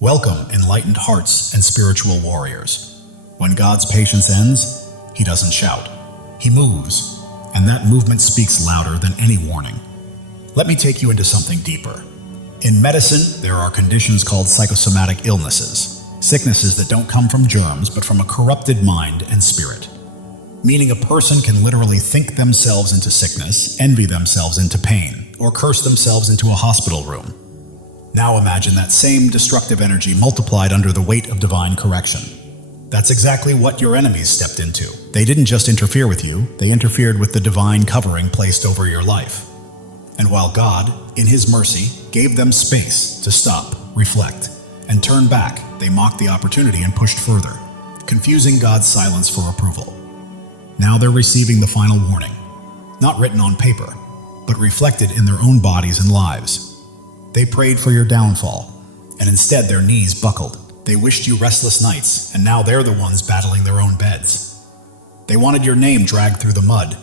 Welcome, enlightened hearts and spiritual warriors. When God's patience ends, He doesn't shout. He moves, and that movement speaks louder than any warning. Let me take you into something deeper. In medicine, there are conditions called psychosomatic illnesses, sicknesses that don't come from germs but from a corrupted mind and spirit. Meaning a person can literally think themselves into sickness, envy themselves into pain, or curse themselves into a hospital room. Now imagine that same destructive energy multiplied under the weight of divine correction. That's exactly what your enemies stepped into. They didn't just interfere with you, they interfered with the divine covering placed over your life. And while God, in His mercy, gave them space to stop, reflect, and turn back, they mocked the opportunity and pushed further, confusing God's silence for approval. Now they're receiving the final warning, not written on paper, but reflected in their own bodies and lives. They prayed for your downfall, and instead their knees buckled. They wished you restless nights, and now they're the ones battling their own beds. They wanted your name dragged through the mud,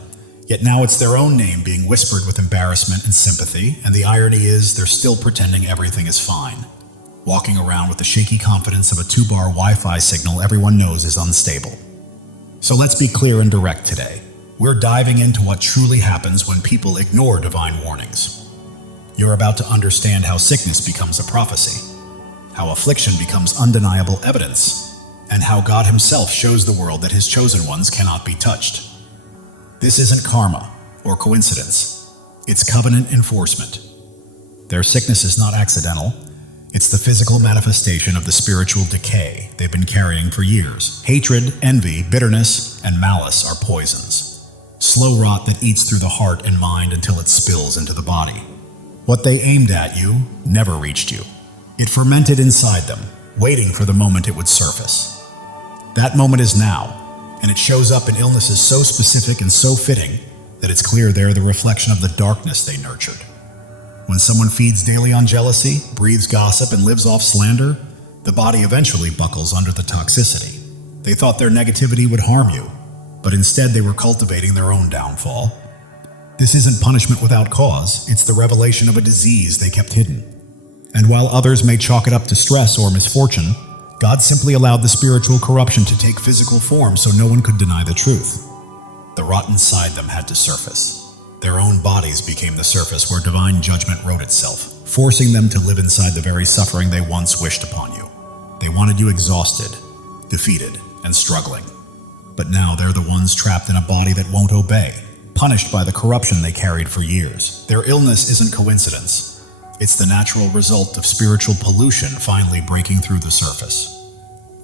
yet now it's their own name being whispered with embarrassment and sympathy, and the irony is they're still pretending everything is fine, walking around with the shaky confidence of a 2-bar Wi-Fi signal everyone knows is unstable. So let's be clear and direct today. We're diving into what truly happens when people ignore divine warnings. You're about to understand how sickness becomes a prophecy, how affliction becomes undeniable evidence, and how God Himself shows the world that His chosen ones cannot be touched. This isn't karma or coincidence. It's covenant enforcement. Their sickness is not accidental. It's the physical manifestation of the spiritual decay they've been carrying for years. Hatred, envy, bitterness, and malice are poisons. Slow rot that eats through the heart and mind until it spills into the body. What they aimed at you never reached you. It fermented inside them, waiting for the moment it would surface. That moment is now, and it shows up in illnesses so specific and so fitting that it's clear they're the reflection of the darkness they nurtured. When someone feeds daily on jealousy, breathes gossip, and lives off slander, the body eventually buckles under the toxicity. They thought their negativity would harm you, but instead they were cultivating their own downfall. This isn't punishment without cause, it's the revelation of a disease they kept hidden. And while others may chalk it up to stress or misfortune, God simply allowed the spiritual corruption to take physical form so no one could deny the truth. The rot inside them had to surface. Their own bodies became the surface where divine judgment wrote itself, forcing them to live inside the very suffering they once wished upon you. They wanted you exhausted, defeated, and struggling. But now they're the ones trapped in a body that won't obey, punished by the corruption they carried for years. Their illness isn't coincidence. It's the natural result of spiritual pollution finally breaking through the surface.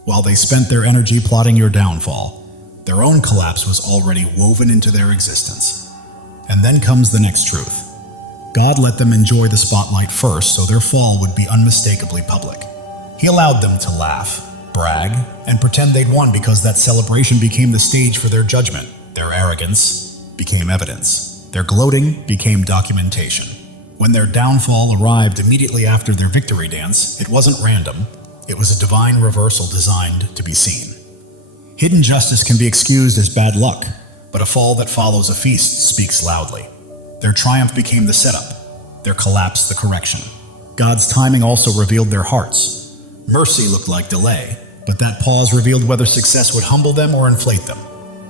While they spent their energy plotting your downfall, their own collapse was already woven into their existence. And then comes the next truth. God let them enjoy the spotlight first so their fall would be unmistakably public. He allowed them to laugh, brag, and pretend they'd won because that celebration became the stage for their judgment. Their arrogance became evidence. Their gloating became documentation. When their downfall arrived immediately after their victory dance, it wasn't random. It was a divine reversal designed to be seen. Hidden justice can be excused as bad luck, but a fall that follows a feast speaks loudly. Their triumph became the setup, their collapse the correction. God's timing also revealed their hearts. Mercy looked like delay, but that pause revealed whether success would humble them or inflate them.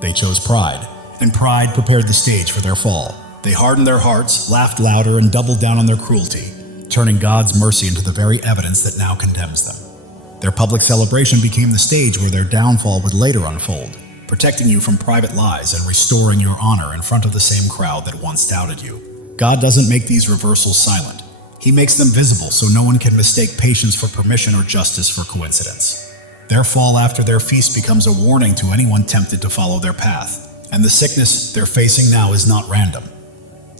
They chose pride, and pride prepared the stage for their fall. They hardened their hearts, laughed louder, and doubled down on their cruelty, turning God's mercy into the very evidence that now condemns them. Their public celebration became the stage where their downfall would later unfold, protecting you from private lies and restoring your honor in front of the same crowd that once doubted you. God doesn't make these reversals silent. He makes them visible so no one can mistake patience for permission or justice for coincidence. Their fall after their feast becomes a warning to anyone tempted to follow their path. And the sickness they're facing now is not random.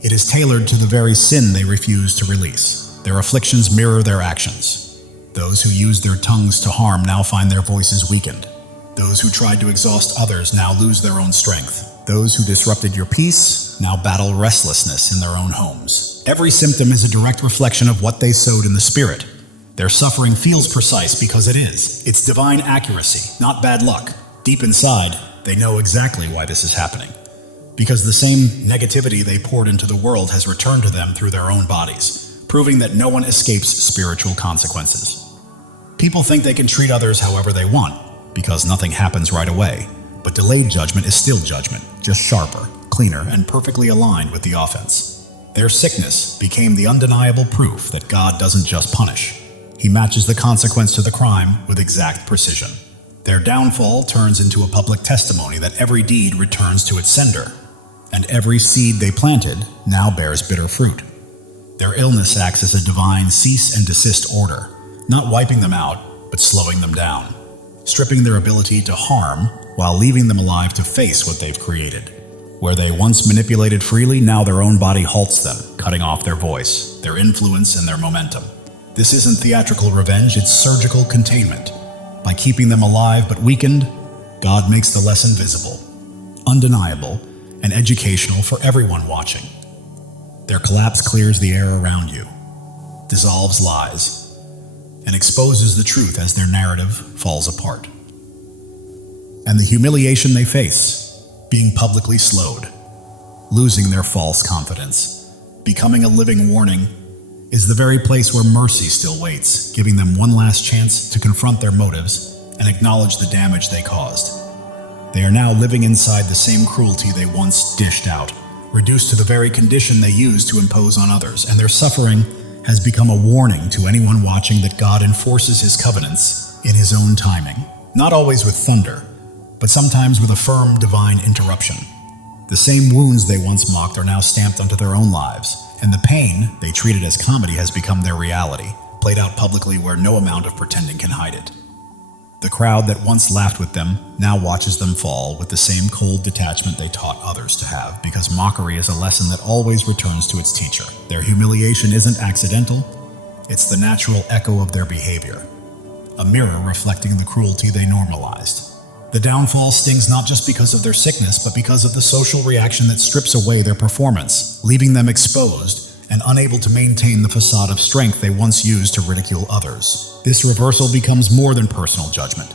It is tailored to the very sin they refuse to release. Their afflictions mirror their actions. Those who used their tongues to harm now find their voices weakened. Those who tried to exhaust others now lose their own strength. Those who disrupted your peace now battle restlessness in their own homes. Every symptom is a direct reflection of what they sowed in the spirit. Their suffering feels precise because it is. It's divine accuracy, not bad luck. Deep inside, they know exactly why this is happening. Because the same negativity they poured into the world has returned to them through their own bodies, proving that no one escapes spiritual consequences. People think they can treat others however they want, because nothing happens right away. But delayed judgment is still judgment, just sharper, cleaner, and perfectly aligned with the offense. Their sickness became the undeniable proof that God doesn't just punish. He matches the consequence to the crime with exact precision. Their downfall turns into a public testimony that every deed returns to its sender, and every seed they planted now bears bitter fruit. Their illness acts as a divine cease and desist order, not wiping them out, but slowing them down, stripping their ability to harm while leaving them alive to face what they've created. Where they once manipulated freely, now their own body halts them, cutting off their voice, their influence, and their momentum. This isn't theatrical revenge, it's surgical containment. By keeping them alive but weakened, God makes the lesson visible, undeniable, and educational for everyone watching. Their collapse clears the air around you, dissolves lies, and exposes the truth as their narrative falls apart. And the humiliation they face, being publicly slowed, losing their false confidence, becoming a living warning, is the very place where mercy still waits, giving them one last chance to confront their motives and acknowledge the damage they caused. They are now living inside the same cruelty they once dished out, reduced to the very condition they used to impose on others, and their suffering has become a warning to anyone watching that God enforces his covenants in his own timing, not always with thunder, but sometimes with a firm divine interruption. The same wounds they once mocked are now stamped onto their own lives, and the pain they treated as comedy has become their reality, played out publicly where no amount of pretending can hide it. The crowd that once laughed with them now watches them fall with the same cold detachment they taught others to have, because mockery is a lesson that always returns to its teacher. Their humiliation isn't accidental, it's the natural echo of their behavior, a mirror reflecting the cruelty they normalized. The downfall stings not just because of their sickness, but because of the social reaction that strips away their performance, leaving them exposed and unable to maintain the facade of strength they once used to ridicule others. This reversal becomes more than personal judgment.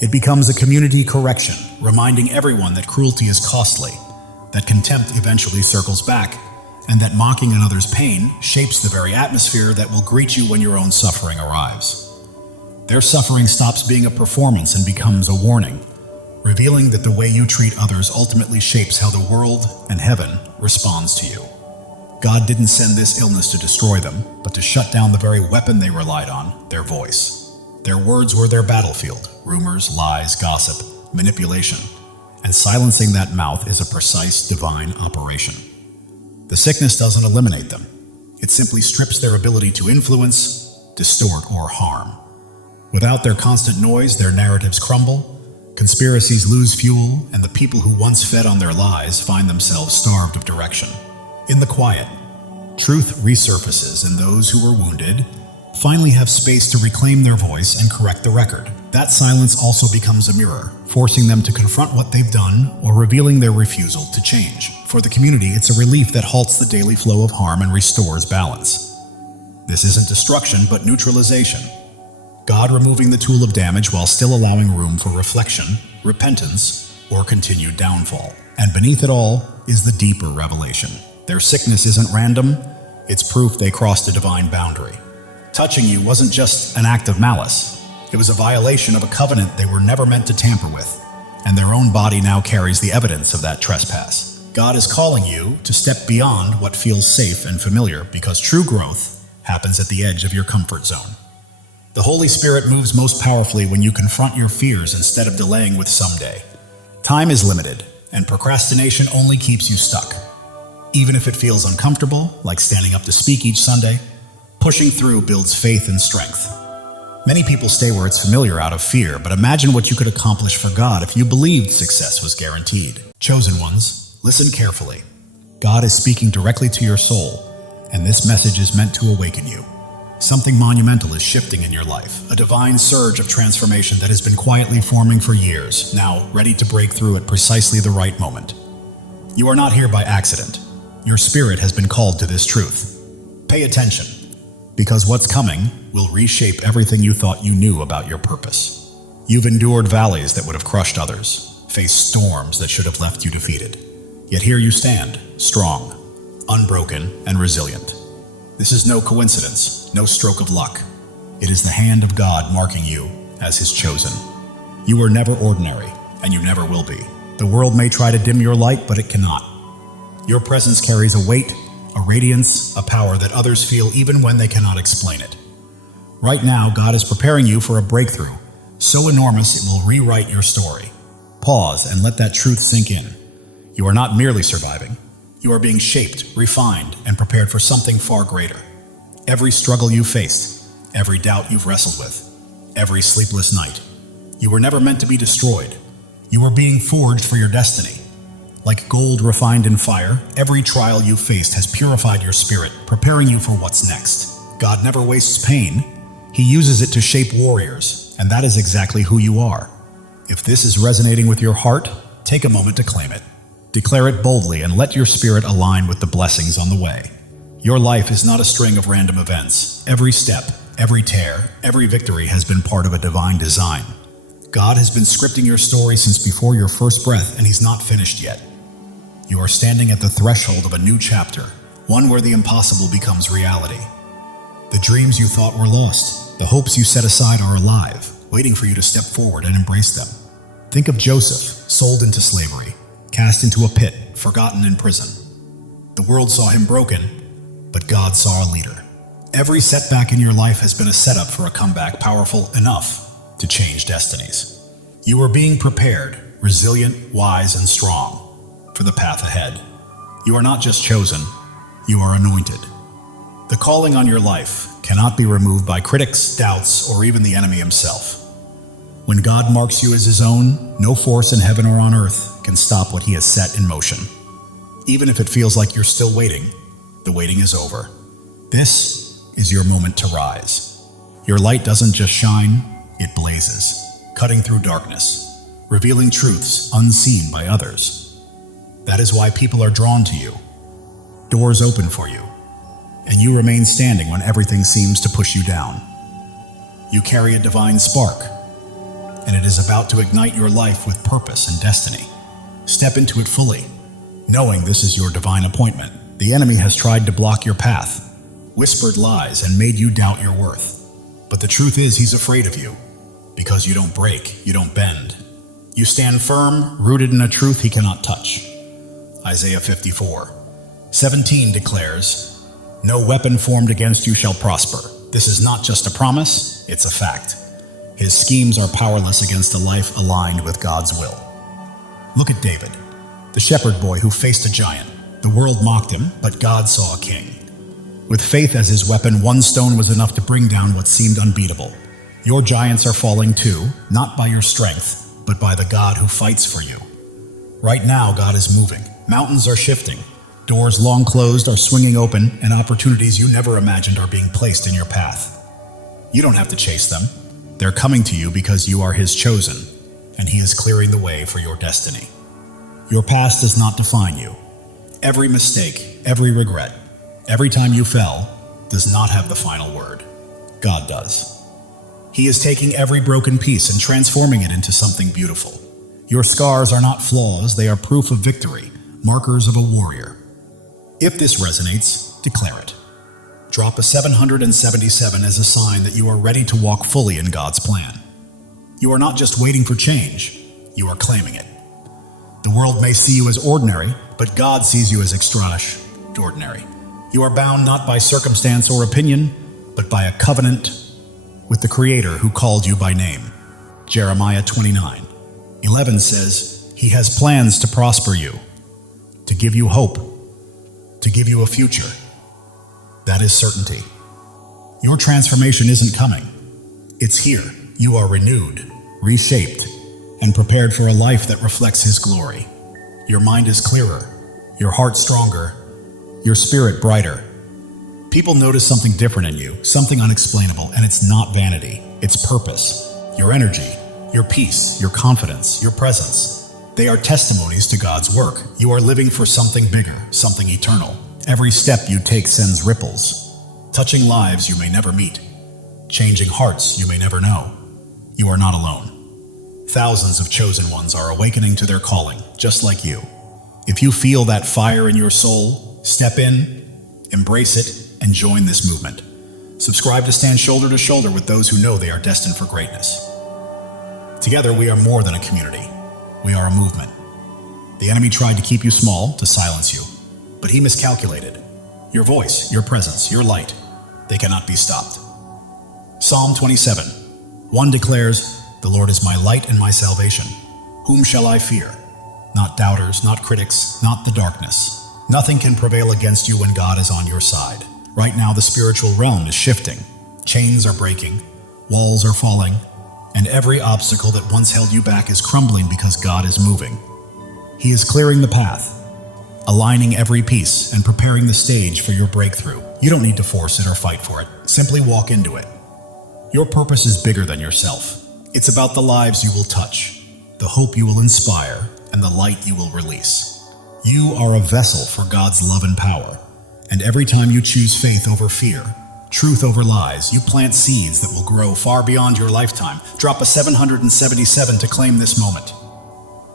It becomes a community correction, reminding everyone that cruelty is costly, that contempt eventually circles back, and that mocking another's pain shapes the very atmosphere that will greet you when your own suffering arrives. Their suffering stops being a performance and becomes a warning, revealing that the way you treat others ultimately shapes how the world and heaven responds to you. God didn't send this illness to destroy them, but to shut down the very weapon they relied on, their voice. Their words were their battlefield: rumors, lies, gossip, manipulation. And silencing that mouth is a precise divine operation. The sickness doesn't eliminate them. It simply strips their ability to influence, distort, or harm. Without their constant noise, their narratives crumble, conspiracies lose fuel, and the people who once fed on their lies find themselves starved of direction. In the quiet, truth resurfaces, and those who were wounded finally have space to reclaim their voice and correct the record. That silence also becomes a mirror, forcing them to confront what they've done or revealing their refusal to change. For the community, it's a relief that halts the daily flow of harm and restores balance. This isn't destruction, but neutralization. God removing the tool of damage while still allowing room for reflection, repentance, or continued downfall. And beneath it all is the deeper revelation. Their sickness isn't random, it's proof they crossed a divine boundary. Touching you wasn't just an act of malice, it was a violation of a covenant they were never meant to tamper with, and their own body now carries the evidence of that trespass. God is calling you to step beyond what feels safe and familiar, because true growth happens at the edge of your comfort zone. The Holy Spirit moves most powerfully when you confront your fears instead of delaying with someday. Time is limited, and procrastination only keeps you stuck. Even if it feels uncomfortable, like standing up to speak each Sunday, pushing through builds faith and strength. Many people stay where it's familiar out of fear, but imagine what you could accomplish for God if you believed success was guaranteed. Chosen ones, listen carefully. God is speaking directly to your soul, and this message is meant to awaken you. Something monumental is shifting in your life, a divine surge of transformation that has been quietly forming for years, now ready to break through at precisely the right moment. You are not here by accident. Your spirit has been called to this truth. Pay attention, because what's coming will reshape everything you thought you knew about your purpose. You've endured valleys that would have crushed others, faced storms that should have left you defeated. Yet here you stand, strong, unbroken, and resilient. This is no coincidence, no stroke of luck. It is the hand of God marking you as His chosen. You are never ordinary, and you never will be. The world may try to dim your light, but it cannot. Your presence carries a weight, a radiance, a power that others feel even when they cannot explain it. Right now, God is preparing you for a breakthrough, so enormous it will rewrite your story. Pause and let that truth sink in. You are not merely surviving. You are being shaped, refined, and prepared for something far greater. Every struggle you faced, every doubt you've wrestled with, every sleepless night, you were never meant to be destroyed. You were being forged for your destiny. Like gold refined in fire, every trial you faced has purified your spirit, preparing you for what's next. God never wastes pain. He uses it to shape warriors, and that is exactly who you are. If this is resonating with your heart, take a moment to claim it. Declare it boldly and let your spirit align with the blessings on the way. Your life is not a string of random events. Every step, every tear, every victory has been part of a divine design. God has been scripting your story since before your first breath, and He's not finished yet. You are standing at the threshold of a new chapter, one where the impossible becomes reality. The dreams you thought were lost, the hopes you set aside are alive, waiting for you to step forward and embrace them. Think of Joseph, sold into slavery, cast into a pit, forgotten in prison. The world saw him broken, but God saw a leader. Every setback in your life has been a setup for a comeback powerful enough to change destinies. You are being prepared, resilient, wise, and strong for the path ahead. You are not just chosen, you are anointed. The calling on your life cannot be removed by critics, doubts, or even the enemy himself. When God marks you as His own, no force in heaven or on earth can stop what He has set in motion. Even if it feels like you're still waiting, the waiting is over. This is your moment to rise. Your light doesn't just shine, it blazes, cutting through darkness, revealing truths unseen by others. That is why people are drawn to you. Doors open for you, and you remain standing when everything seems to push you down. You carry a divine spark, and it is about to ignite your life with purpose and destiny. Step into it fully, knowing this is your divine appointment. The enemy has tried to block your path, whispered lies, and made you doubt your worth. But the truth is, he's afraid of you, because you don't break, you don't bend. You stand firm, rooted in a truth he cannot touch. Isaiah 54:17 declares, "No weapon formed against you shall prosper." This is not just a promise, it's a fact. His schemes are powerless against a life aligned with God's will. Look at David, the shepherd boy who faced a giant. The world mocked him, but God saw a king. With faith as his weapon, one stone was enough to bring down what seemed unbeatable. Your giants are falling too, not by your strength, but by the God who fights for you. Right now, God is moving. Mountains are shifting. Doors long closed are swinging open, and opportunities you never imagined are being placed in your path. You don't have to chase them. They're coming to you because you are His chosen, and He is clearing the way for your destiny. Your past does not define you. Every mistake, every regret, every time you fell, does not have the final word. God does. He is taking every broken piece and transforming it into something beautiful. Your scars are not flaws, they are proof of victory, markers of a warrior. If this resonates, declare it. Drop a 777 as a sign that you are ready to walk fully in God's plan. You are not just waiting for change, you are claiming it. The world may see you as ordinary, but God sees you as extraordinary. You are bound not by circumstance or opinion, but by a covenant with the Creator who called you by name. Jeremiah 29:11 says, "He has plans to prosper you, to give you hope, to give you a future." That is certainty. Your transformation isn't coming. It's here. You are renewed, reshaped, and prepared for a life that reflects His glory. Your mind is clearer, your heart stronger, your spirit brighter. People notice something different in you, something unexplainable, and it's not vanity, it's purpose. Your energy, your peace, your confidence, your presence. They are testimonies to God's work. You are living for something bigger, something eternal. Every step you take sends ripples, touching lives you may never meet, changing hearts you may never know. You are not alone. Thousands of chosen ones are awakening to their calling, just like you. If you feel that fire in your soul, step in, embrace it, and join this movement. Subscribe to stand shoulder to shoulder with those who know they are destined for greatness. Together, we are more than a community. We are a movement. The enemy tried to keep you small, to silence you, but he miscalculated. Your voice, your presence, your light, they cannot be stopped. Psalm 27:1 declares, "The Lord is my light and my salvation. Whom shall I fear? Not doubters, not critics, not the darkness. Nothing can prevail against you when God is on your side." Right now, the spiritual realm is shifting. Chains are breaking, walls are falling, and every obstacle that once held you back is crumbling because God is moving. He is clearing the path, aligning every piece and preparing the stage for your breakthrough. You don't need to force it or fight for it. Simply walk into it. Your purpose is bigger than yourself. It's about the lives you will touch, the hope you will inspire, and the light you will release. You are a vessel for God's love and power. And every time you choose faith over fear, truth over lies, you plant seeds that will grow far beyond your lifetime. Drop a 777 to claim this moment.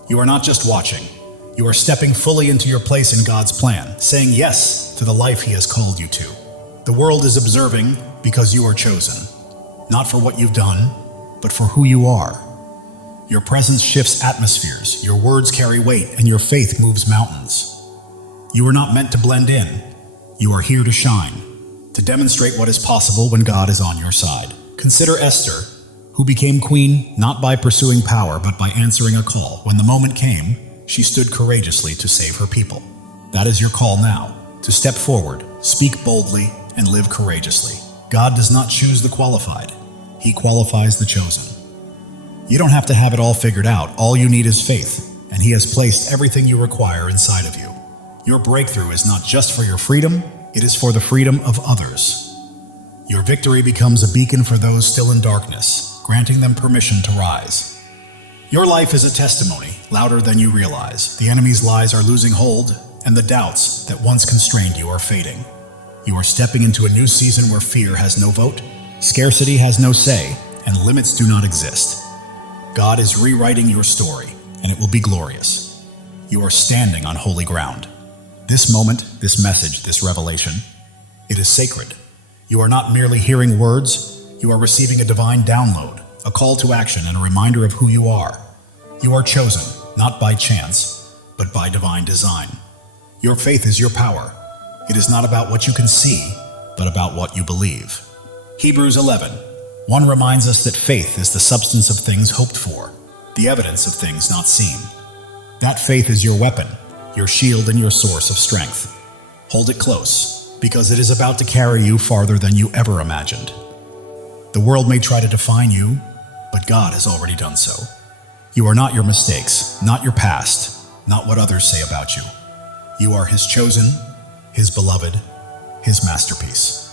You are not just watching. You are stepping fully into your place in God's plan, saying yes to the life He has called you to. The world is observing because you are chosen, not for what you've done, but for who you are. Your presence shifts atmospheres, your words carry weight, and your faith moves mountains. You are not meant to blend in. You are here to shine, to demonstrate what is possible when God is on your side. Consider Esther, who became queen not by pursuing power, but by answering a call. When the moment came, she stood courageously to save her people. That is your call now, to step forward, speak boldly, and live courageously. God does not choose the qualified. He qualifies the chosen. You don't have to have it all figured out. All you need is faith, and He has placed everything you require inside of you. Your breakthrough is not just for your freedom, it is for the freedom of others. Your victory becomes a beacon for those still in darkness, granting them permission to rise. Your life is a testimony, louder than you realize. The enemy's lies are losing hold, and the doubts that once constrained you are fading. You are stepping into a new season where fear has no vote, scarcity has no say, and limits do not exist. God is rewriting your story, and it will be glorious. You are standing on holy ground. This moment, this message, this revelation, it is sacred. You are not merely hearing words, you are receiving a divine download, a call to action, and a reminder of who you are. You are chosen, not by chance, but by divine design. Your faith is your power. It is not about what you can see, but about what you believe. Hebrews 11:1 reminds us that faith is the substance of things hoped for, the evidence of things not seen. That faith is your weapon, your shield, and your source of strength. Hold it close, because it is about to carry you farther than you ever imagined. The world may try to define you, but God has already done so. You are not your mistakes, not your past, not what others say about you. You are His chosen, His beloved, His masterpiece.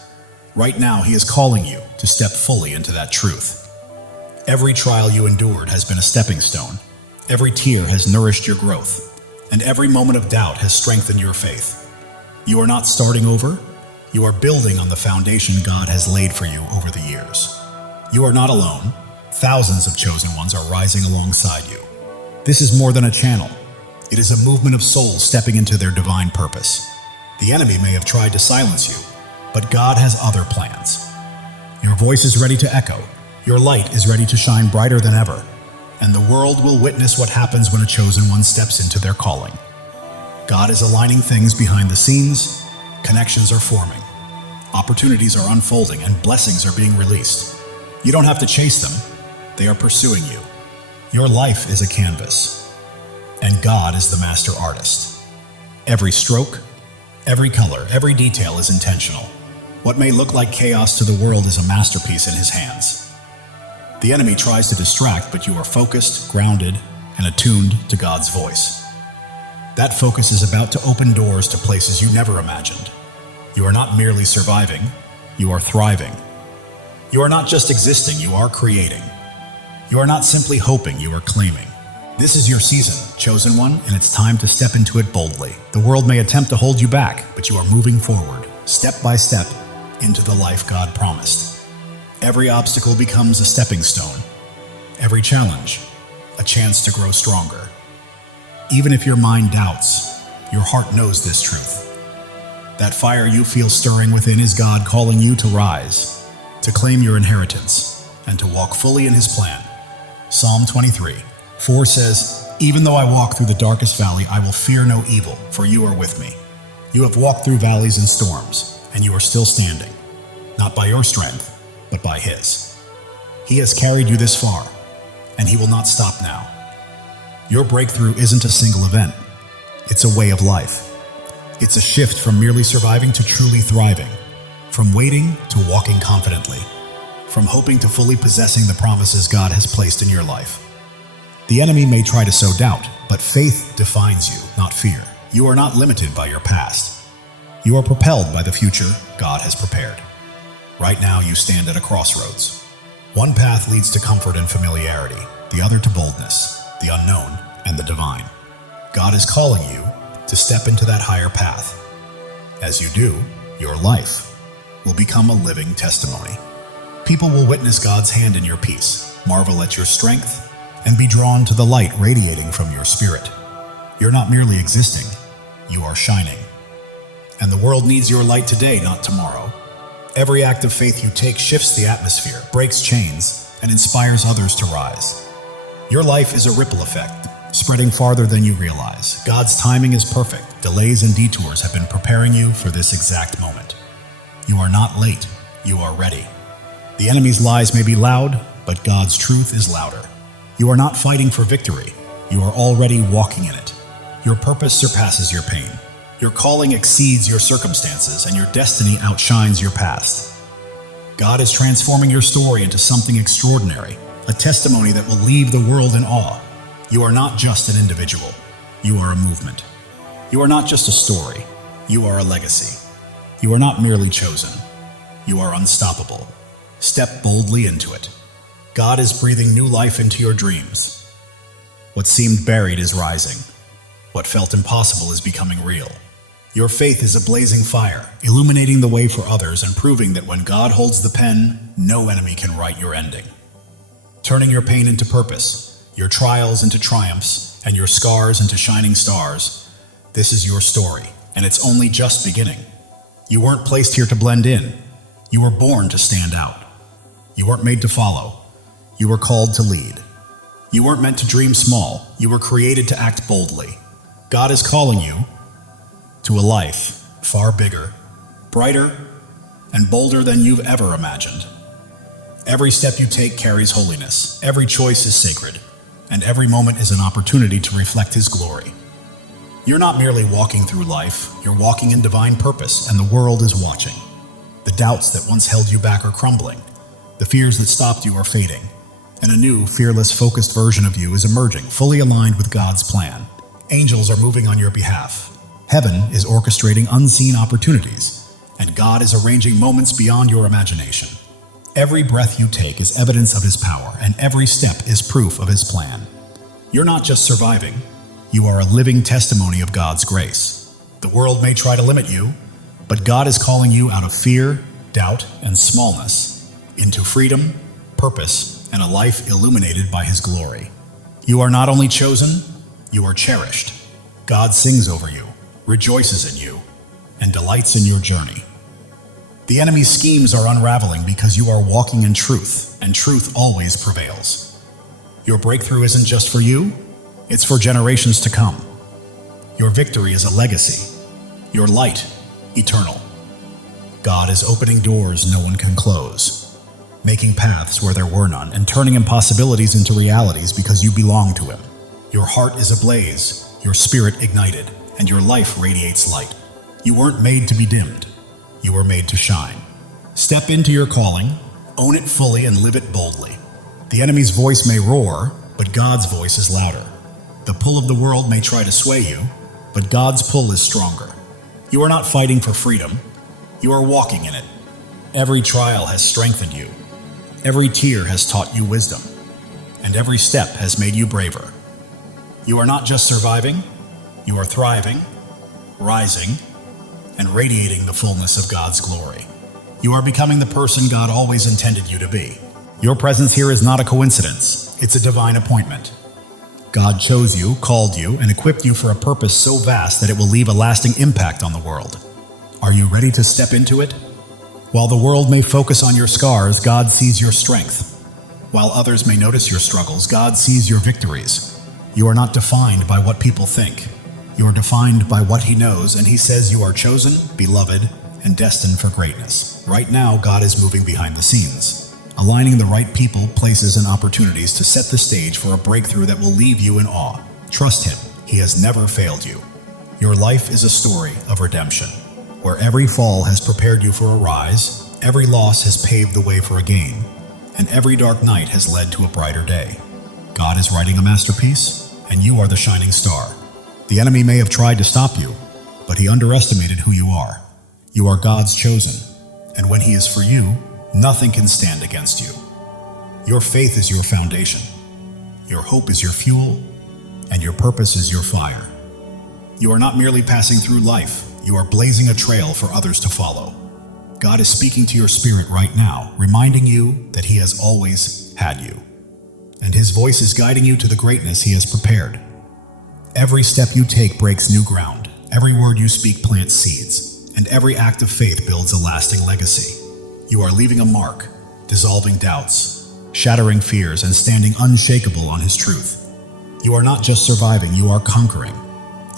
Right now, He is calling you to step fully into that truth. Every trial you endured has been a stepping stone. Every tear has nourished your growth, and every moment of doubt has strengthened your faith. You are not starting over. You are building on the foundation God has laid for you over the years. You are not alone. Thousands of chosen ones are rising alongside you. This is more than a channel. It is a movement of souls stepping into their divine purpose. The enemy may have tried to silence you, but God has other plans. Your voice is ready to echo. Your light is ready to shine brighter than ever. And the world will witness what happens when a chosen one steps into their calling. God is aligning things behind the scenes. Connections are forming. Opportunities are unfolding, and blessings are being released. You don't have to chase them. They are pursuing you. Your life is a canvas, and God is the master artist. Every stroke, every color, every detail is intentional. What may look like chaos to the world is a masterpiece in His hands. The enemy tries to distract, but you are focused, grounded, and attuned to God's voice. That focus is about to open doors to places you never imagined. You are not merely surviving, you are thriving. You are not just existing, you are creating. You are not simply hoping, you are claiming. This is your season, chosen one, and it's time to step into it boldly. The world may attempt to hold you back, but you are moving forward, step by step, into the life God promised. Every obstacle becomes a stepping stone. Every challenge, a chance to grow stronger. Even if your mind doubts, your heart knows this truth. That fire you feel stirring within is God calling you to rise. to claim your inheritance, and to walk fully in his plan. Psalm 23:4 says, "Even though I walk through the darkest valley, I will fear no evil, for you are with me. You have walked through valleys and storms, and you are still standing, not by your strength, but by his. He has carried you this far, and he will not stop now." Your breakthrough isn't a single event. It's a way of life. It's a shift from merely surviving to truly thriving, from waiting to walking confidently, from hoping to fully possessing the promises God has placed in your life. The enemy may try to sow doubt, but faith defines you, not fear. You are not limited by your past. You are propelled by the future God has prepared. Right now, you stand at a crossroads. One path leads to comfort and familiarity, the other to boldness, the unknown, and the divine. God is calling you to step into that higher path. As you do, your life will become a living testimony. People will witness God's hand in your peace, marvel at your strength, and be drawn to the light radiating from your spirit. You're not merely existing, you are shining. And the world needs your light today, not tomorrow. Every act of faith you take shifts the atmosphere, breaks chains, and inspires others to rise. Your life is a ripple effect, spreading farther than you realize. God's timing is perfect. Delays and detours have been preparing you for this exact moment. You are not late, you are ready. The enemy's lies may be loud, but God's truth is louder. You are not fighting for victory, you are already walking in it. Your purpose surpasses your pain. Your calling exceeds your circumstances, and your destiny outshines your past. God is transforming your story into something extraordinary, a testimony that will leave the world in awe. You are not just an individual, you are a movement. You are not just a story, you are a legacy. You are not merely chosen, you are unstoppable. Step boldly into it. God is breathing new life into your dreams. What seemed buried is rising. What felt impossible is becoming real. Your faith is a blazing fire, illuminating the way for others and proving that when God holds the pen, no enemy can write your ending. Turning your pain into purpose, your trials into triumphs, and your scars into shining stars, this is your story, and it's only just beginning. You weren't placed here to blend in. You were born to stand out. You weren't made to follow. You were called to lead. You weren't meant to dream small. You were created to act boldly. God is calling you to a life far bigger, brighter, and bolder than you've ever imagined. Every step you take carries holiness, every choice is sacred, and every moment is an opportunity to reflect His glory. You're not merely walking through life, you're walking in divine purpose, and the world is watching. The doubts that once held you back are crumbling, the fears that stopped you are fading, and a new, fearless, focused version of you is emerging, fully aligned with God's plan. Angels are moving on your behalf. Heaven is orchestrating unseen opportunities, and God is arranging moments beyond your imagination. Every breath you take is evidence of His power, and every step is proof of His plan. You're not just surviving, you are a living testimony of God's grace. The world may try to limit you, but God is calling you out of fear, doubt, and smallness into freedom, purpose, and a life illuminated by His glory. You are not only chosen, you are cherished. God sings over you, rejoices in you, and delights in your journey. The enemy's schemes are unraveling because you are walking in truth, and truth always prevails. Your breakthrough isn't just for you, it's for generations to come. Your victory is a legacy, your light eternal. God is opening doors no one can close, making paths where there were none, and turning impossibilities into realities because you belong to Him. Your heart is ablaze, your spirit ignited, and your life radiates light. You weren't made to be dimmed. You were made to shine. Step into your calling, own it fully, and live it boldly. The enemy's voice may roar, but God's voice is louder. The pull of the world may try to sway you, but God's pull is stronger. You are not fighting for freedom. You are walking in it. Every trial has strengthened you. Every tear has taught you wisdom. And every step has made you braver. You are not just surviving, you are thriving, rising, and radiating the fullness of God's glory. You are becoming the person God always intended you to be. Your presence here is not a coincidence, it's a divine appointment. God chose you, called you, and equipped you for a purpose so vast that it will leave a lasting impact on the world. Are you ready to step into it? While the world may focus on your scars, God sees your strength. While others may notice your struggles, God sees your victories. You are not defined by what people think. You are defined by what He knows, and He says you are chosen, beloved, and destined for greatness. Right now, God is moving behind the scenes, aligning the right people, places, and opportunities to set the stage for a breakthrough that will leave you in awe. Trust Him. He has never failed you. Your life is a story of redemption, where every fall has prepared you for a rise, every loss has paved the way for a gain, and every dark night has led to a brighter day. God is writing a masterpiece, and you are the shining star. The enemy may have tried to stop you, but he underestimated who you are. You are God's chosen, and when He is for you, nothing can stand against you. Your faith is your foundation. Your hope is your fuel, and your purpose is your fire. You are not merely passing through life, you are blazing a trail for others to follow. God is speaking to your spirit right now, reminding you that He has always had you, and His voice is guiding you to the greatness He has prepared. Every step you take breaks new ground, every word you speak plants seeds, and every act of faith builds a lasting legacy. You are leaving a mark, dissolving doubts, shattering fears, and standing unshakable on His truth. You are not just surviving, you are conquering.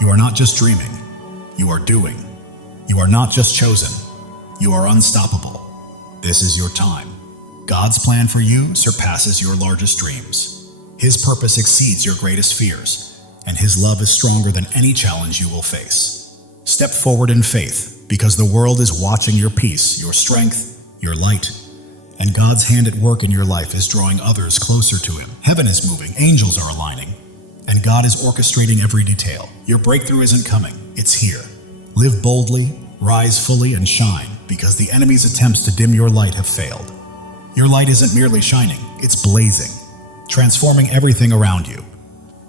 You are not just dreaming, you are doing. You are not just chosen, you are unstoppable. This is your time. God's plan for you surpasses your largest dreams. His purpose exceeds your greatest fears, and His love is stronger than any challenge you will face. Step forward in faith, because the world is watching your peace, your strength, your light, and God's hand at work in your life is drawing others closer to Him. Heaven is moving, angels are aligning, and God is orchestrating every detail. Your breakthrough isn't coming, it's here. Live boldly, rise fully, and shine, because the enemy's attempts to dim your light have failed. Your light isn't merely shining, it's blazing, transforming everything around you.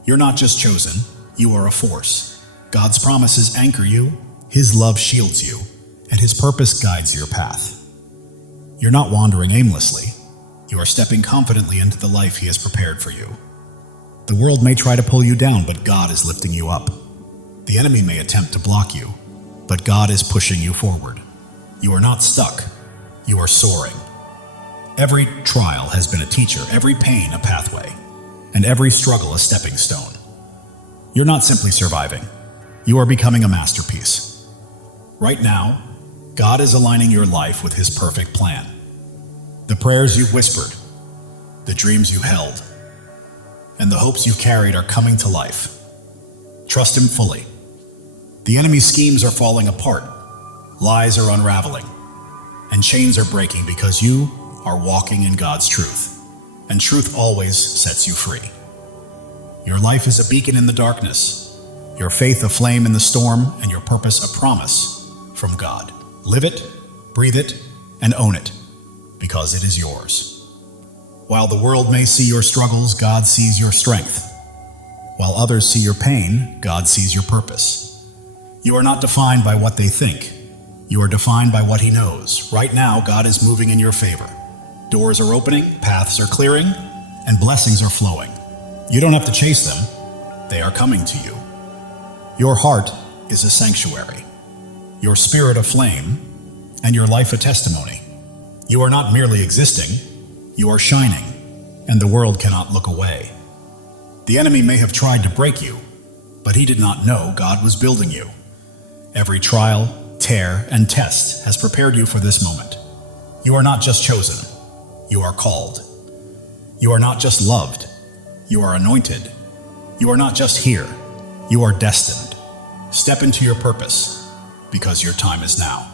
You're not just chosen, you are a force. God's promises anchor you, His love shields you, and His purpose guides your path. You're not wandering aimlessly, you are stepping confidently into the life He has prepared for you. The world may try to pull you down, but God is lifting you up. The enemy may attempt to block you, but God is pushing you forward. You are not stuck, you are soaring. Every trial has been a teacher, every pain a pathway, and every struggle a stepping stone. You're not simply surviving, you are becoming a masterpiece. Right now, God is aligning your life with His perfect plan. The prayers you've whispered, the dreams you held, and the hopes you've carried are coming to life. Trust Him fully. The enemy's schemes are falling apart, lies are unraveling, and chains are breaking because you are walking in God's truth, and truth always sets you free. Your life is a beacon in the darkness, your faith a flame in the storm, and your purpose a promise from God. Live it, breathe it, and own it, because it is yours. While the world may see your struggles, God sees your strength. While others see your pain, God sees your purpose. You are not defined by what they think. You are defined by what He knows. Right now, God is moving in your favor. Doors are opening, paths are clearing, and blessings are flowing. You don't have to chase them. They are coming to you. Your heart is a sanctuary, your spirit a flame, and your life a testimony. You are not merely existing, you are shining, and the world cannot look away. The enemy may have tried to break you, but he did not know God was building you. Every trial, tear, and test has prepared you for this moment. You are not just chosen, you are called. You are not just loved, you are anointed. You are not just here, you are destined. Step into your purpose, because your time is now.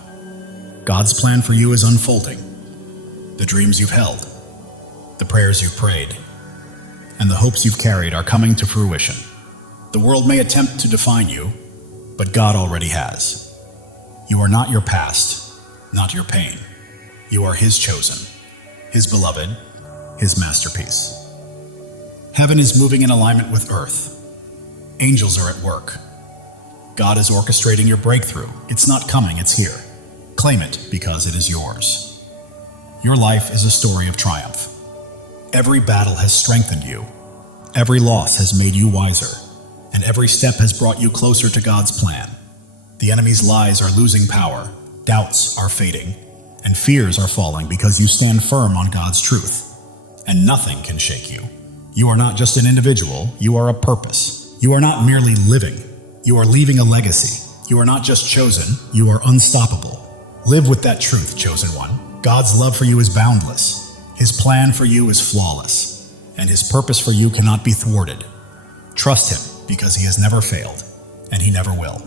God's plan for you is unfolding. The dreams you've held, the prayers you've prayed, and the hopes you've carried are coming to fruition. The world may attempt to define you, but God already has. You are not your past, not your pain. You are His chosen, His beloved, His masterpiece. Heaven is moving in alignment with earth. Angels are at work. God is orchestrating your breakthrough. It's not coming, it's here. Claim it because it is yours. Your life is a story of triumph. Every battle has strengthened you. Every loss has made you wiser. And every step has brought you closer to God's plan. The enemy's lies are losing power. Doubts are fading. and fears are falling because you stand firm on God's truth. And nothing can shake you. You are not just an individual, you are a purpose. You are not merely living, you are leaving a legacy. You are not just chosen, you are unstoppable. Live with that truth, chosen one. God's love for you is boundless. His plan for you is flawless, and his purpose for you cannot be thwarted. Trust him, because he has never failed, and he never will.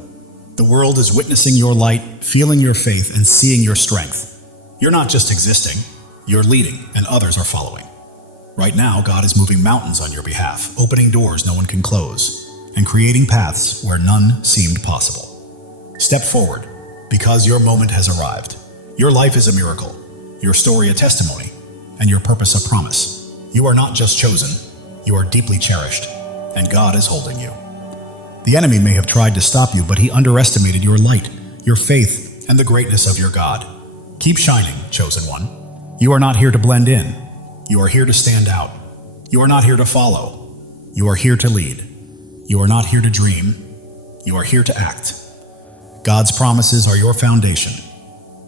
The world is witnessing your light, feeling your faith, and seeing your strength. You're not just existing, you're leading, and others are following. Right now, God is moving mountains on your behalf, opening doors no one can close, and creating paths where none seemed possible. Step forward, because your moment has arrived. Your life is a miracle, your story a testimony, and your purpose a promise. You are not just chosen, you are deeply cherished, and God is holding you. The enemy may have tried to stop you, but he underestimated your light, your faith, and the greatness of your God. Keep shining, chosen one. You are not here to blend in. You are here to stand out. You are not here to follow. You are here to lead. You are not here to dream. You are here to act. God's promises are your foundation.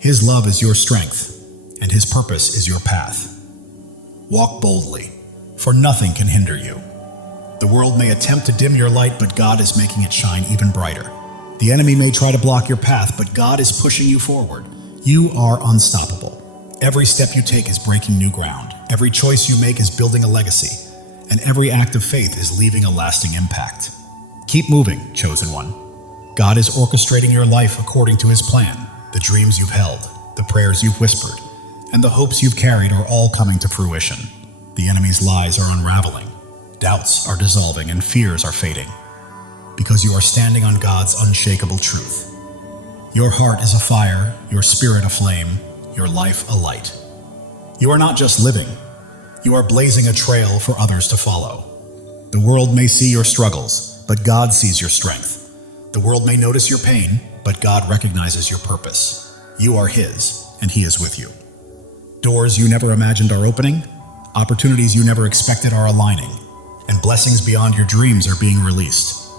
His love is your strength, and his purpose is your path. Walk boldly, for nothing can hinder you. The world may attempt to dim your light, but God is making it shine even brighter. The enemy may try to block your path, but God is pushing you forward. You are unstoppable. Every step you take is breaking new ground. Every choice you make is building a legacy, and every act of faith is leaving a lasting impact. Keep moving, chosen one. God is orchestrating your life according to his plan. The dreams you've held, the prayers you've whispered, and the hopes you've carried are all coming to fruition. The enemy's lies are unraveling. Doubts are dissolving and fears are fading, because you are standing on God's unshakable truth. Your heart is afire, your spirit aflame, your life a light. You are not just living, you are blazing a trail for others to follow. The world may see your struggles, but God sees your strength. The world may notice your pain, but God recognizes your purpose. You are his, and he is with you. Doors you never imagined are opening, opportunities you never expected are aligning, and blessings beyond your dreams are being released.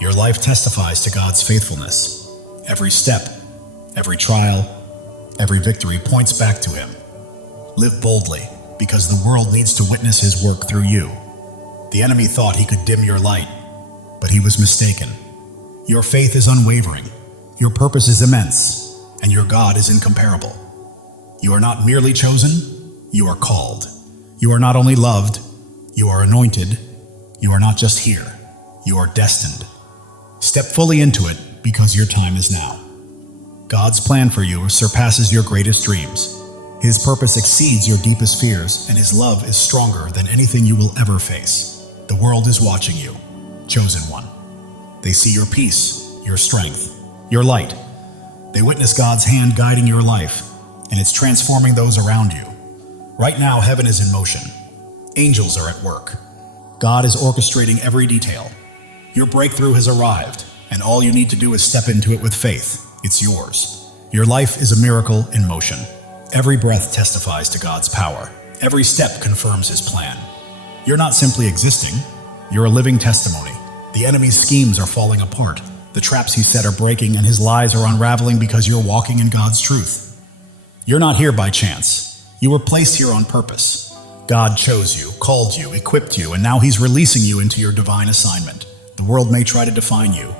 Your life testifies to God's faithfulness. Every step, every trial, every victory points back to him. Live boldly, because the world needs to witness his work through you. The enemy thought he could dim your light, but he was mistaken. Your faith is unwavering, your purpose is immense, and your God is incomparable. You are not merely chosen, you are called. You are not only loved, you are anointed. You are not just here, you are destined. Step fully into it, because your time is now. God's plan for you surpasses your greatest dreams. His purpose exceeds your deepest fears, and his love is stronger than anything you will ever face. The world is watching you, chosen one. They see your peace, your strength, your light. They witness God's hand guiding your life, and it's transforming those around you. Right now, heaven is in motion. Angels are at work. God is orchestrating every detail. Your breakthrough has arrived, and all you need to do is step into it with faith. It's yours. Your life is a miracle in motion. Every breath testifies to God's power. Every step confirms his plan. You're not simply existing, you're a living testimony. The enemy's schemes are falling apart. The traps he set are breaking, and his lies are unraveling because you're walking in God's truth. You're not here by chance. You were placed here on purpose. God chose you, called you, equipped you, and now he's releasing you into your divine assignment. The world may try to define you,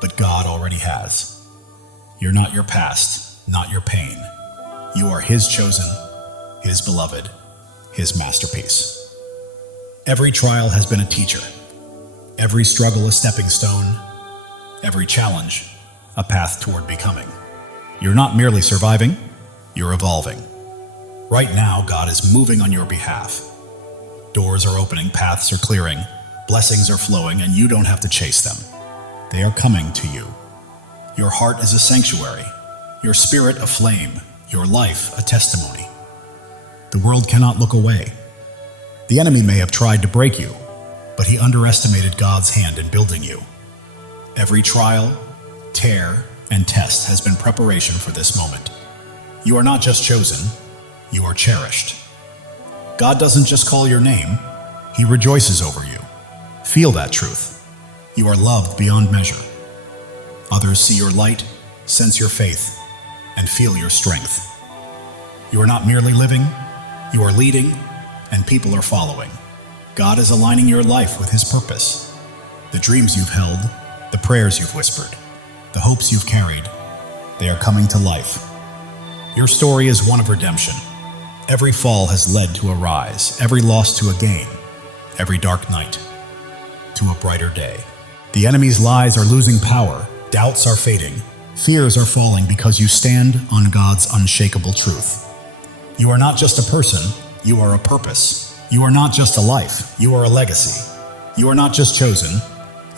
but God already has. You're not your past, not your pain. You are his chosen, his beloved, his masterpiece. Every trial has been a teacher. Every struggle a stepping stone. Every challenge a path toward becoming. You're not merely surviving, you're evolving. Right now, God is moving on your behalf. Doors are opening, paths are clearing, blessings are flowing, and you don't have to chase them. They are coming to you. Your heart is a sanctuary, your spirit a flame, your life a testimony. The world cannot look away. The enemy may have tried to break you, but he underestimated God's hand in building you. Every trial, tear, and test has been preparation for this moment. You are not just chosen, you are cherished. God doesn't just call your name, he rejoices over you. Feel that truth. You are loved beyond measure. Others see your light, sense your faith, and feel your strength. You are not merely living, you are leading, and people are following. God is aligning your life with His purpose. The dreams you've held, the prayers you've whispered, the hopes you've carried, they are coming to life. Your story is one of redemption. Every fall has led to a rise, every loss to a gain, every dark night to a brighter day. The enemy's lies are losing power, doubts are fading, fears are falling because you stand on God's unshakable truth. You are not just a person, you are a purpose. You are not just a life, you are a legacy. You are not just chosen,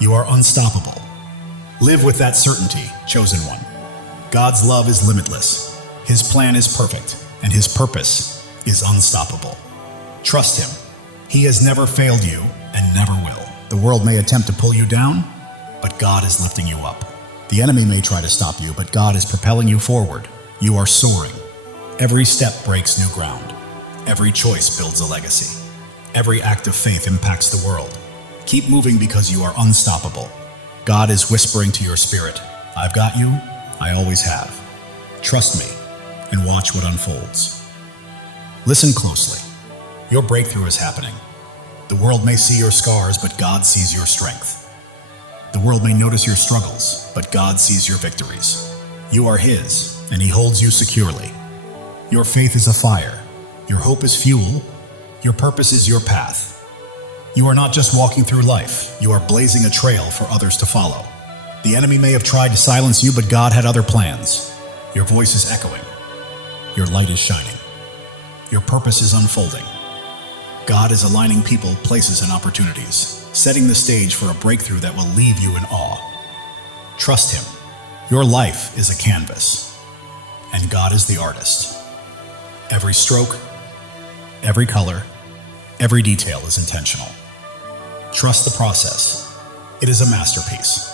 you are unstoppable. Live with that certainty, chosen one. God's love is limitless, His plan is perfect, and His purpose is unstoppable. Trust Him. He has never failed you and never will. The world may attempt to pull you down, but God is lifting you up. The enemy may try to stop you, but God is propelling you forward. You are soaring. Every step breaks new ground. Every choice builds a legacy. Every act of faith impacts the world. Keep moving because you are unstoppable. God is whispering to your spirit, I've got you, I always have. Trust me and watch what unfolds. Listen closely. Your breakthrough is happening. The world may see your scars, but God sees your strength. The world may notice your struggles, but God sees your victories. You are His, and He holds you securely. Your faith is a fire. Your hope is fuel. Your purpose is your path. You are not just walking through life. You are blazing a trail for others to follow. The enemy may have tried to silence you, but God had other plans. Your voice is echoing. Your light is shining. Your purpose is unfolding. God is aligning people, places, and opportunities, setting the stage for a breakthrough that will leave you in awe. Trust Him. Your life is a canvas, and God is the artist. Every stroke, every color, every detail is intentional. Trust the process. It is a masterpiece.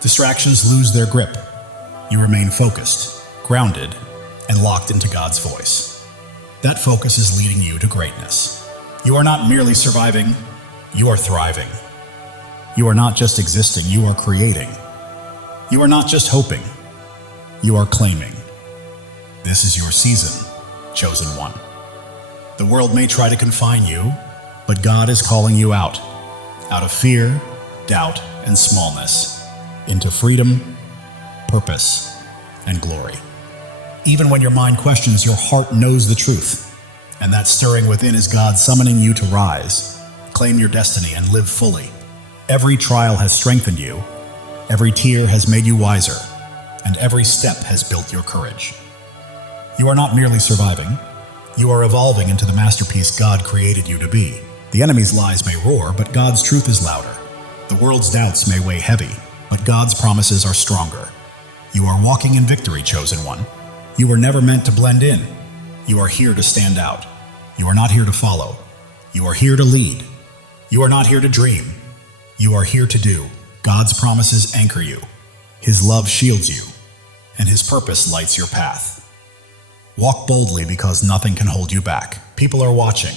Distractions lose their grip. You remain focused, grounded, and locked into God's voice. That focus is leading you to greatness. You are not merely surviving, you are thriving. You are not just existing, you are creating. You are not just hoping, you are claiming. This is your season, chosen one. The world may try to confine you, but God is calling you out of fear, doubt, and smallness, into freedom, purpose, and glory. Even when your mind questions, your heart knows the truth, and that stirring within is God summoning you to rise, claim your destiny, and live fully. Every trial has strengthened you, every tear has made you wiser, and every step has built your courage. You are not merely surviving, you are evolving into the masterpiece God created you to be. The enemy's lies may roar, but God's truth is louder. The world's doubts may weigh heavy, but God's promises are stronger. You are walking in victory, chosen one. You were never meant to blend in. You are here to stand out. You are not here to follow. You are here to lead. You are not here to dream. You are here to do. God's promises anchor you. His love shields you, and His purpose lights your path. Walk boldly because nothing can hold you back. People are watching.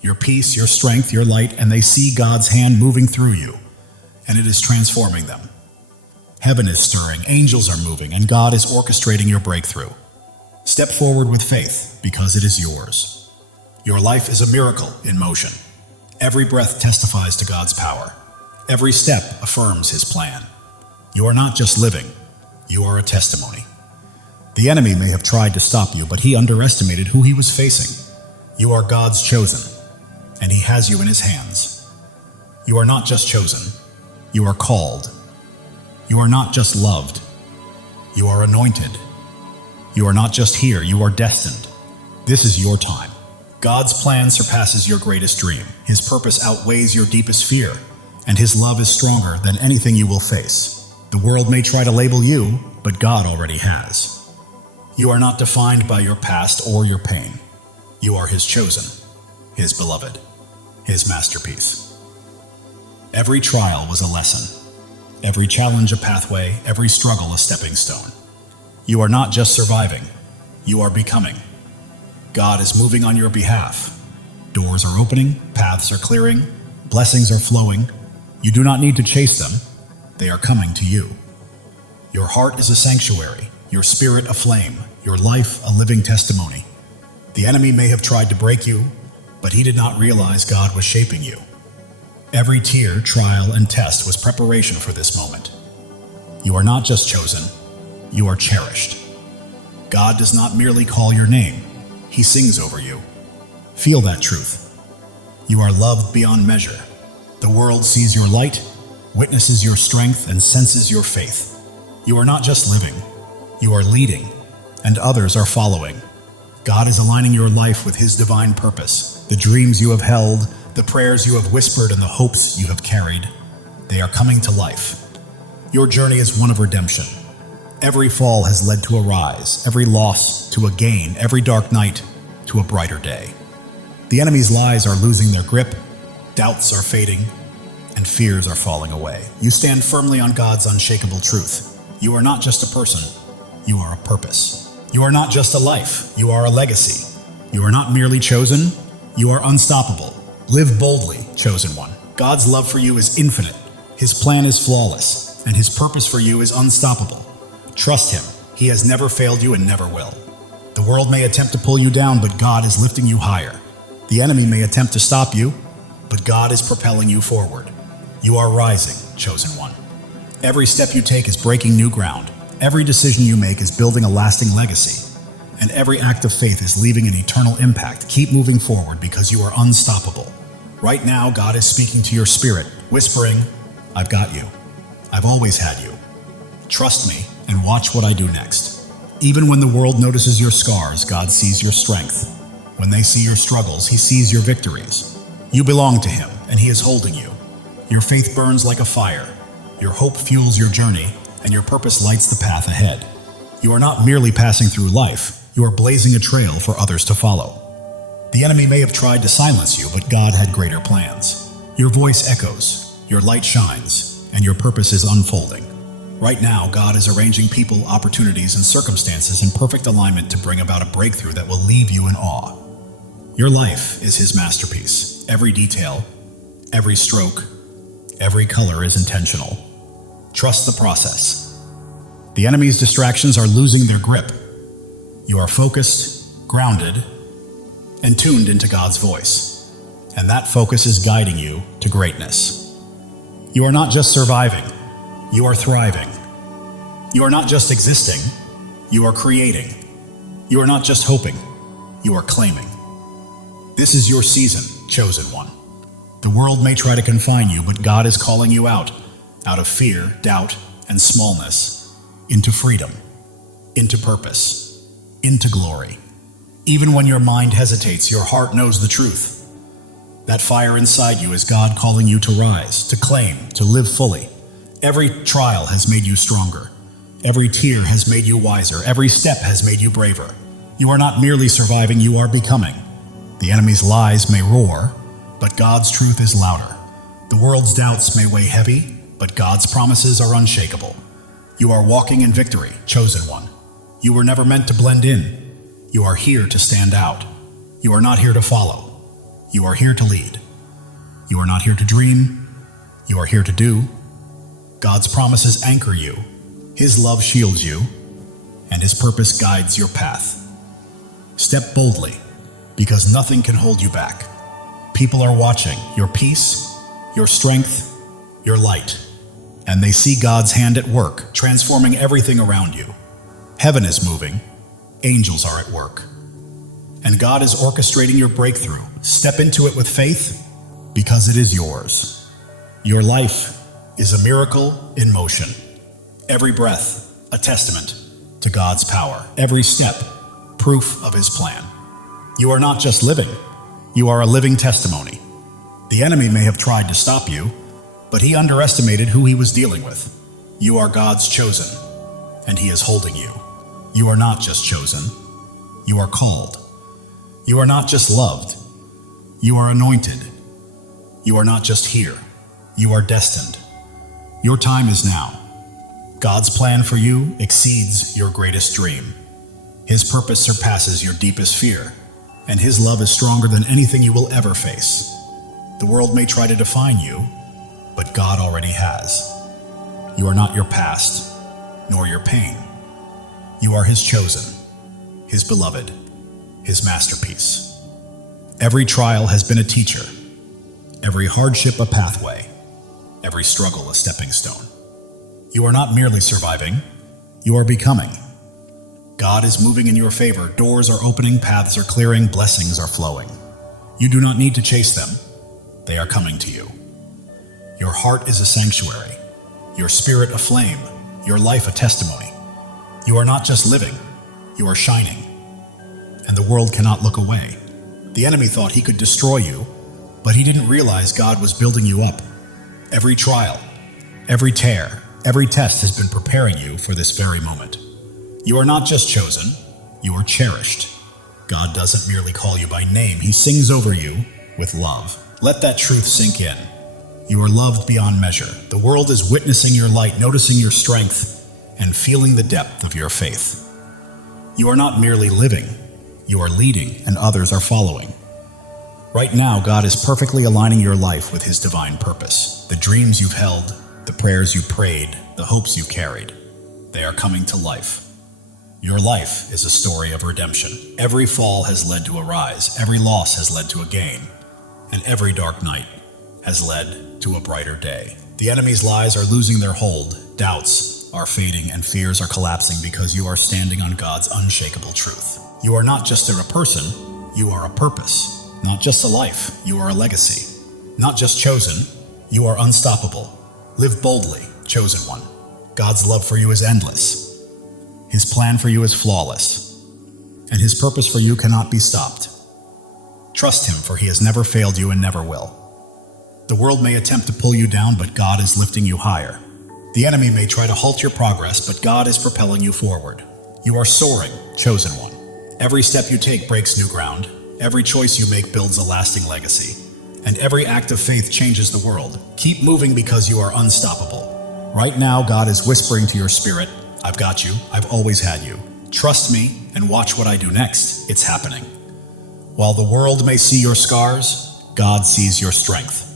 Your peace, your strength, your light, and they see God's hand moving through you, and it is transforming them. Heaven is stirring, angels are moving, and God is orchestrating your breakthrough. Step forward with faith because it is yours. Your life is a miracle in motion. Every breath testifies to God's power. Every step affirms His plan. You are not just living, you are a testimony. The enemy may have tried to stop you, but he underestimated who he was facing. You are God's chosen, and He has you in His hands. You are not just chosen, you are called. You are not just loved, you are anointed. You are not just here, you are destined. This is your time. God's plan surpasses your greatest dream. His purpose outweighs your deepest fear, and His love is stronger than anything you will face. The world may try to label you, but God already has. You are not defined by your past or your pain. You are His chosen, His beloved, His masterpiece. Every trial was a lesson. Every challenge a pathway, every struggle a stepping stone. You are not just surviving, you are becoming. God is moving on your behalf. Doors are opening, paths are clearing, blessings are flowing. You do not need to chase them, they are coming to you. Your heart is a sanctuary, your spirit a flame, your life a living testimony. The enemy may have tried to break you, but he did not realize God was shaping you. Every tear, trial, and test was preparation for this moment. You are not just chosen, you are cherished. God does not merely call your name, He sings over you. Feel that truth. You are loved beyond measure. The world sees your light, witnesses your strength, and senses your faith. You are not just living, you are leading, and others are following. God is aligning your life with His divine purpose. The dreams you have held, the prayers you have whispered, and the hopes you have carried, they are coming to life. Your journey is one of redemption. Every fall has led to a rise, every loss to a gain, every dark night to a brighter day. The enemy's lies are losing their grip, doubts are fading, and fears are falling away. You stand firmly on God's unshakable truth. You are not just a person, you are a purpose. You are not just a life, you are a legacy. You are not merely chosen, you are unstoppable. Live boldly, chosen one. God's love for you is infinite, His plan is flawless, and His purpose for you is unstoppable. Trust Him, He has never failed you and never will. The world may attempt to pull you down, but God is lifting you higher. The enemy may attempt to stop you, but God is propelling you forward. You are rising, chosen one. Every step you take is breaking new ground. Every decision you make is building a lasting legacy. And every act of faith is leaving an eternal impact. Keep moving forward because you are unstoppable. Right now, God is speaking to your spirit, whispering, I've got you. I've always had you. Trust me and watch what I do next. Even when the world notices your scars, God sees your strength. When they see your struggles, He sees your victories. You belong to Him, and He is holding you. Your faith burns like a fire. Your hope fuels your journey, and your purpose lights the path ahead. You are not merely passing through life, you are blazing a trail for others to follow. The enemy may have tried to silence you, but God had greater plans. Your voice echoes, your light shines, and your purpose is unfolding. Right now, God is arranging people, opportunities, and circumstances in perfect alignment to bring about a breakthrough that will leave you in awe. Your life is His masterpiece. Every detail, every stroke, every color is intentional. Trust the process. The enemy's distractions are losing their grip. You are focused, grounded, and tuned into God's voice. And that focus is guiding you to greatness. You are not just surviving, you are thriving. You are not just existing, you are creating. You are not just hoping, you are claiming. This is your season, chosen one. The world may try to confine you, but God is calling you out of fear, doubt, and smallness, into freedom, into purpose, into glory. Even when your mind hesitates, your heart knows the truth. That fire inside you is God calling you to rise, to claim, to live fully. Every trial has made you stronger. Every tear has made you wiser. Every step has made you braver. You are not merely surviving, you are becoming. The enemy's lies may roar, but God's truth is louder. The world's doubts may weigh heavy, but God's promises are unshakable. You are walking in victory, chosen one. You were never meant to blend in. You are here to stand out. You are not here to follow. You are here to lead. You are not here to dream. You are here to do. God's promises anchor you. His love shields you, and His purpose guides your path. Step boldly, because nothing can hold you back. People are watching your peace, your strength, your light, and they see God's hand at work, transforming everything around you. Heaven is moving, angels are at work, and God is orchestrating your breakthrough. Step into it with faith, because it is yours. Your life is a miracle in motion. Every breath, a testament to God's power. Every step, proof of His plan. You are not just living, you are a living testimony. The enemy may have tried to stop you, but he underestimated who he was dealing with. You are God's chosen, and He is holding you. You are not just chosen, you are called. You are not just loved, you are anointed. You are not just here, you are destined. Your time is now. God's plan for you exceeds your greatest dream. His purpose surpasses your deepest fear, and His love is stronger than anything you will ever face. The world may try to define you, but God already has. You are not your past, nor your pain. You are His chosen, His beloved. his masterpiece. Every trial has been a teacher, every hardship a pathway, every struggle a stepping stone. You are not merely surviving, you are becoming. God is moving in your favor, doors are opening, paths are clearing, blessings are flowing. You do not need to chase them, they are coming to you. Your heart is a sanctuary, your spirit a flame, your life a testimony. You are not just living, you are shining. And the world cannot look away. The enemy thought he could destroy you, but he didn't realize God was building you up. Every trial, every tear, every test has been preparing you for this very moment. You are not just chosen, you are cherished. God doesn't merely call you by name, he sings over you with love. Let that truth sink in. You are loved beyond measure. The world is witnessing your light, noticing your strength, and feeling the depth of your faith. You are not merely living, you are leading, and others are following. Right now, God is perfectly aligning your life with his divine purpose. The dreams you've held, the prayers you prayed, the hopes you carried, they are coming to life. Your life is a story of redemption. Every fall has led to a rise, every loss has led to a gain, and every dark night has led to a brighter day. The enemy's lies are losing their hold, doubts are fading, and fears are collapsing because you are standing on God's unshakable truth. You are not just a person, you are a purpose. Not just a life, you are a legacy. Not just chosen, you are unstoppable. Live boldly, chosen one. God's love for you is endless. His plan for you is flawless. And his purpose for you cannot be stopped. Trust him, for he has never failed you and never will. The world may attempt to pull you down, but God is lifting you higher. The enemy may try to halt your progress, but God is propelling you forward. You are soaring, chosen one. Every step you take breaks new ground. Every choice you make builds a lasting legacy. And every act of faith changes the world. Keep moving because you are unstoppable. Right now, God is whispering to your spirit, I've got you, I've always had you. Trust me and watch what I do next. It's happening. While the world may see your scars, God sees your strength.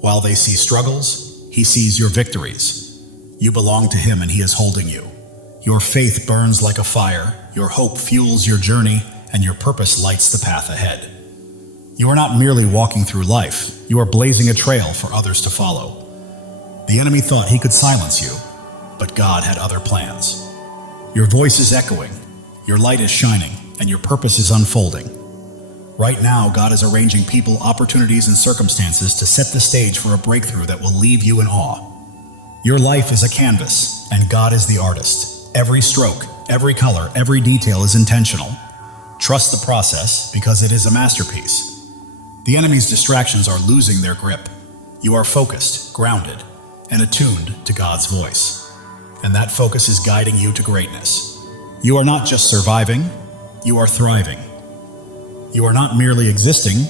While they see struggles, he sees your victories. You belong to him and he is holding you. Your faith burns like a fire, your hope fuels your journey, and your purpose lights the path ahead. You are not merely walking through life, you are blazing a trail for others to follow. The enemy thought he could silence you, but God had other plans. Your voice is echoing, your light is shining, and your purpose is unfolding. Right now, God is arranging people, opportunities, and circumstances to set the stage for a breakthrough that will leave you in awe. Your life is a canvas, and God is the artist. Every stroke, every color, every detail is intentional. Trust the process because it is a masterpiece. The enemy's distractions are losing their grip. You are focused, grounded, and attuned to God's voice. And that focus is guiding you to greatness. You are not just surviving, you are thriving. You are not merely existing,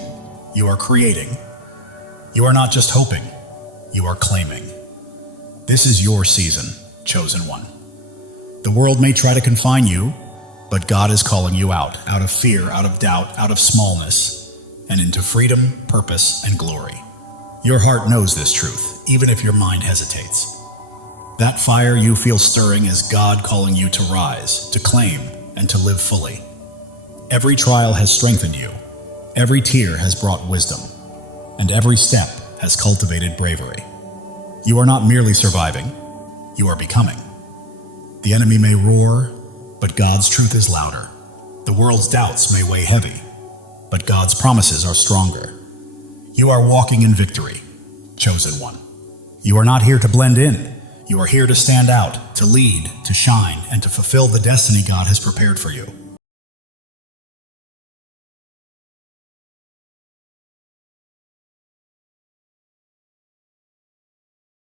you are creating. You are not just hoping, you are claiming. This is your season, chosen one. The world may try to confine you, but God is calling you out of fear, out of doubt, out of smallness, and into freedom, purpose, and glory. Your heart knows this truth, even if your mind hesitates. That fire you feel stirring is God calling you to rise, to claim, and to live fully. Every trial has strengthened you, every tear has brought wisdom, and every step has cultivated bravery. You are not merely surviving, you are becoming. The enemy may roar, but God's truth is louder. The world's doubts may weigh heavy, but God's promises are stronger. You are walking in victory, chosen one. You are not here to blend in. You are here to stand out, to lead, to shine, and to fulfill the destiny God has prepared for you.